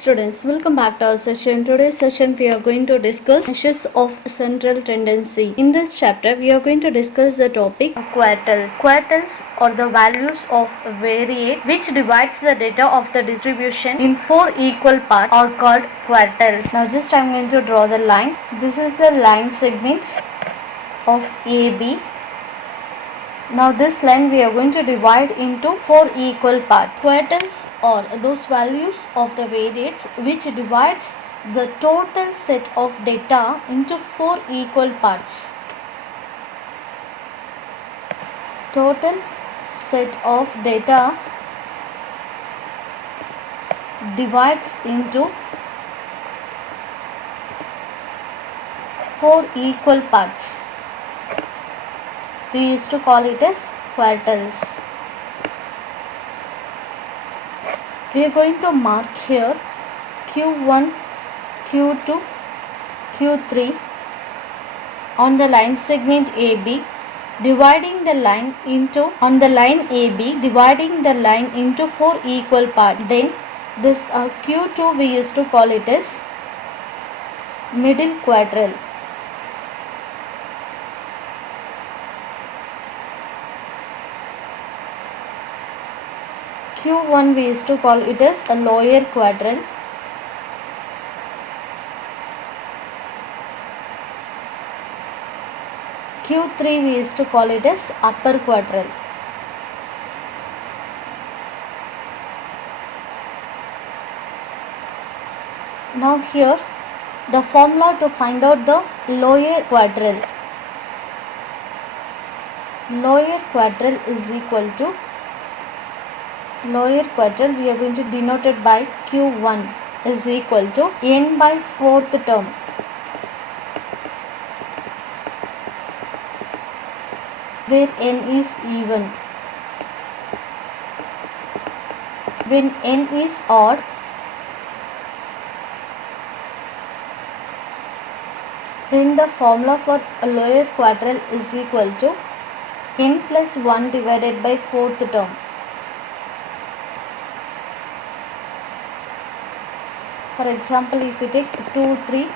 students, welcome back to our session. Today's session we are going to discuss measures of central tendency. In this chapter we are going to discuss the topic quartiles. Quartiles are the values of variate which divides the data of the distribution in four equal parts are called quartiles. Now just I am going to draw the line. This is the line segment of AB. Now this line we are going to divide into four equal parts. Quartiles are those values of the variates which divides the total set of data into four equal parts. Total set of data divides into four equal parts. We used to call it as quartiles. We are going to mark here Q1, Q2, Q3 on the line segment AB, dividing the line into four equal parts. Then this Q2 we used to call it as middle quartile. Q1 we used to call it as a lower quartile. Q3 we used to call it as upper quartile. Now here the formula to find out the lower quartile. Lower quartile is equal to lower quartile we are going to denote it by Q1 is equal to n by fourth term. Where n is even. When n is odd, then the formula for a lower quartile is equal to n plus 1 divided by fourth term. For example, if you take 2, 3,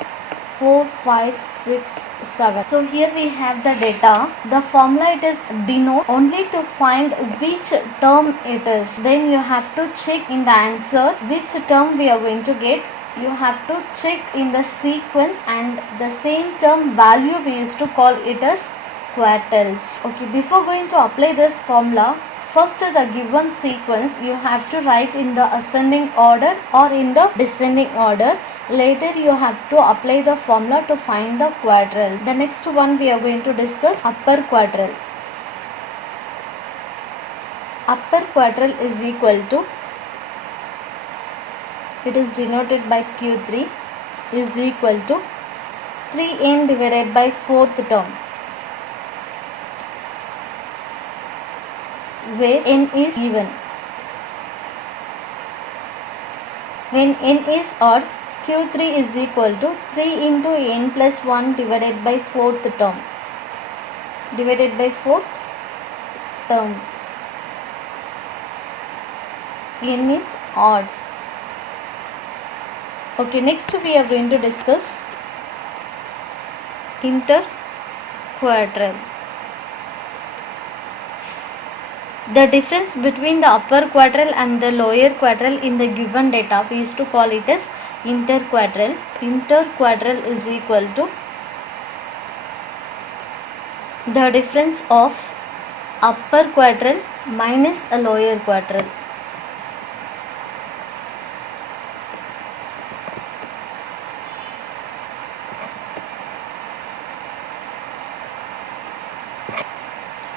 4, 5, 6, 7. So here we have the data. The formula it is denote only to find which term it is. Then you have to check in the answer which term we are going to get. You have to check in the sequence and the same term value we used to call it as quartiles. Okay, before going to apply this formula, first the given sequence you have to write in the ascending order or in the descending order. Later you have to apply the formula to find the quartile. The next one we are going to discuss upper quartile. Upper quartile is equal to, it is denoted by Q3 is equal to 3n divided by fourth term, where n is even. When n is odd, Q3 is equal to 3 into n plus 1 divided by fourth term. N is odd. Okay, next we are going to discuss interquartile. The difference between the upper quartile and the lower quartile in the given data we used to call it as interquartile. Interquartile is equal to the difference of upper quartile minus a lower quartile.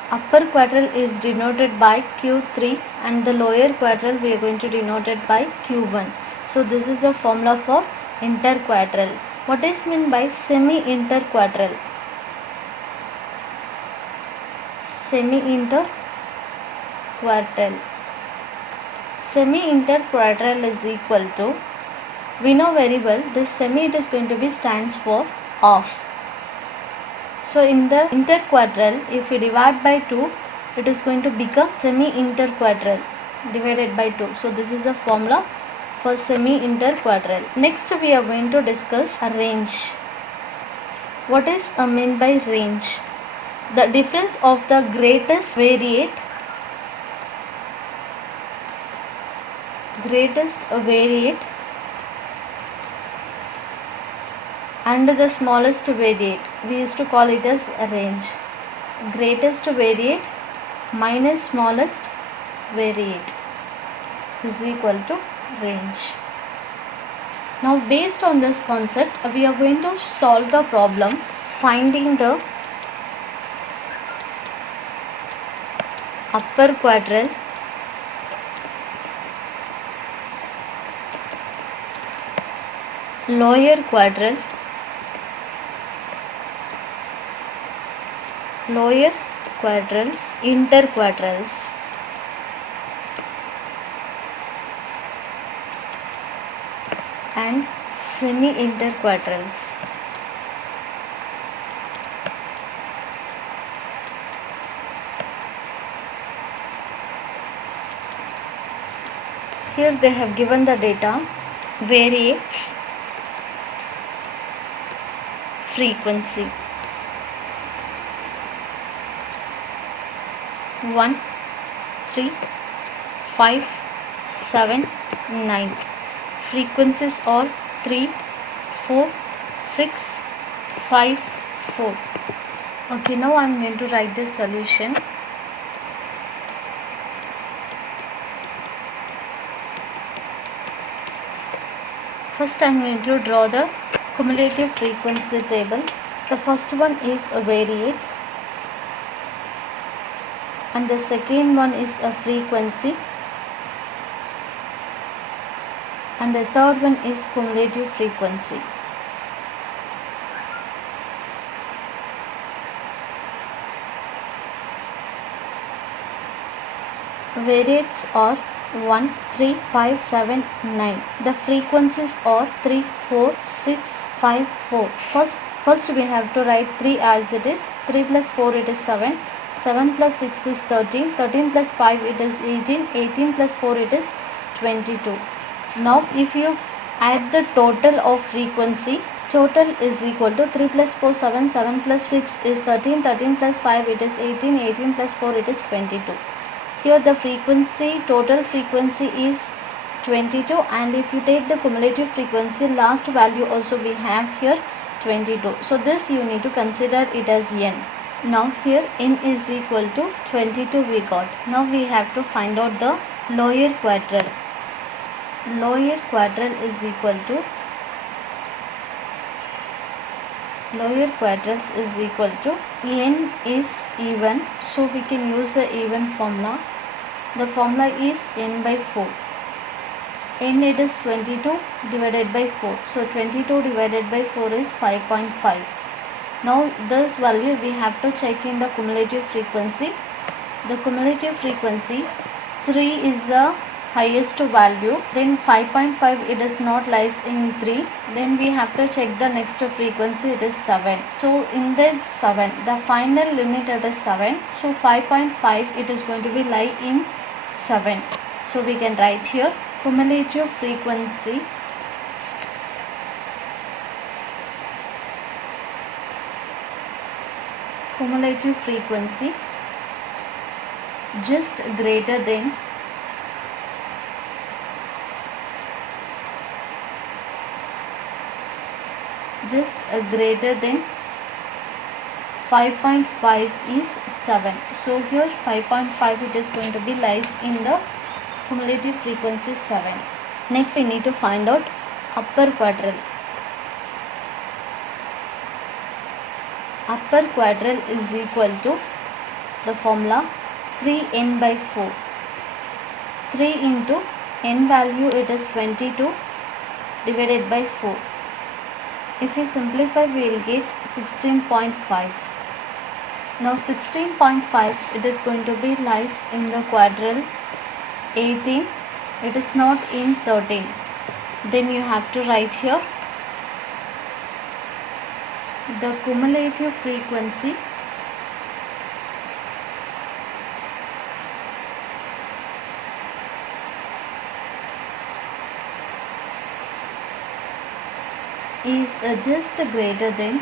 Upper quartile is denoted by Q3 and the lower quartile we are going to denote it by Q1. So this is the formula for interquartile. What is meant by semi-interquartile? Semi-interquartile. Semi-interquartile is equal to, we know very well this semi it is going to be stands for half. So in the interquartile, if we divide by 2, it is going to become semi-interquartile divided by 2. So this is the formula for semi-interquartile. Next we are going to discuss a range. What is meant by range? The difference of the greatest variate and the smallest variate. We used to call it as a range. Greatest variate minus smallest variate is equal to range. Now based on this concept, we are going to solve the problem finding the upper quadrille, lower quadrille, lower quadriles, interquadriles, and semi-interquadriles. Here they have given the data: variates, frequency 1, 3, 5, 7, 9. Frequencies are 3, 4, 6, 5, 4. Okay, now I am going to write the solution. First I am going to draw the cumulative frequency table. The first one is a variate, and the second one is a frequency, and the third one is cumulative frequency. Variates are 1, 3, 5, 7, 9. The frequencies are 3, 4, 6, 5, 4. First we have to write 3 as it is. 3 plus 4 it is 7. 7 plus 6 is 13. 13 plus 5 it is 18. 18 plus 4 it is 22. Now if you add the total of frequency, total is equal to 3 plus 4 7, 7 plus 6 is 13, 13 plus 5 it is 18, 18 plus 4 it is 22. Here the frequency, total frequency is 22, and if you take the cumulative frequency, last value also we have here 22. So this you need to consider it as n. Now here n is equal to 22 we got. Now we have to find out the lower quadrille. Lower quadrille is equal to n is even, so we can use the even formula. The formula is n by 4. N it is 22 divided by 4. So 22 divided by 4 is 5.5. Now this value we have to check in the cumulative frequency. The cumulative frequency 3 is the highest value, then 5.5 it is not lies in 3, then we have to check the next frequency, it is 7. So in this 7, the final limit it is 7, so 5.5 it is going to be lie in 7. So we can write here cumulative frequency just greater than 5.5 is 7. So here 5.5 it is going to be lies in the cumulative frequency 7. Next we need to find out upper quadrille. Upper quadrille is equal to the formula 3n by 4. 3 into n value it is 22 divided by 4. If we simplify we will get 16.5. Now 16.5 it is going to be lies in the quadrille 18. It is not in 13. Then you have to write here the cumulative frequency is just greater than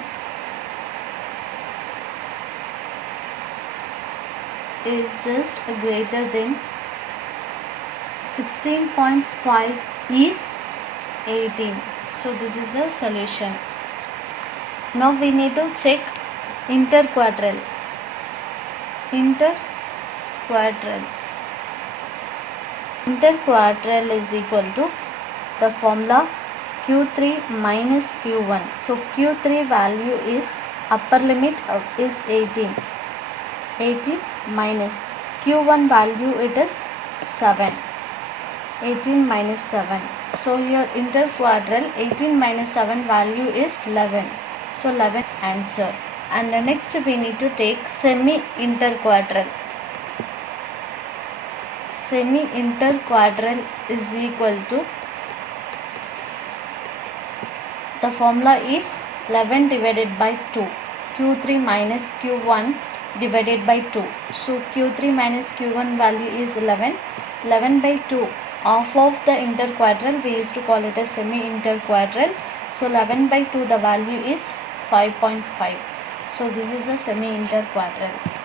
16.5 is 18. So this is the solution. Now we need to check interquartile. Interquartile is equal to the formula Q3 minus Q1. So Q3 value is upper limit is 18 minus Q1 value it is 7. 18 minus 7. So here interquartile 18 minus 7 value is 11. So 11 answer. And next we need to take semi-interquartile. Semi-interquartile is equal to, the formula is 11 divided by 2. Q3 minus Q1 divided by 2. So Q3 minus Q1 value is 11. 11 by 2. Half of the interquartile we used to call it as semi-interquartile. So 11 by 2 the value is 5.5. So this is a semi-interquartile.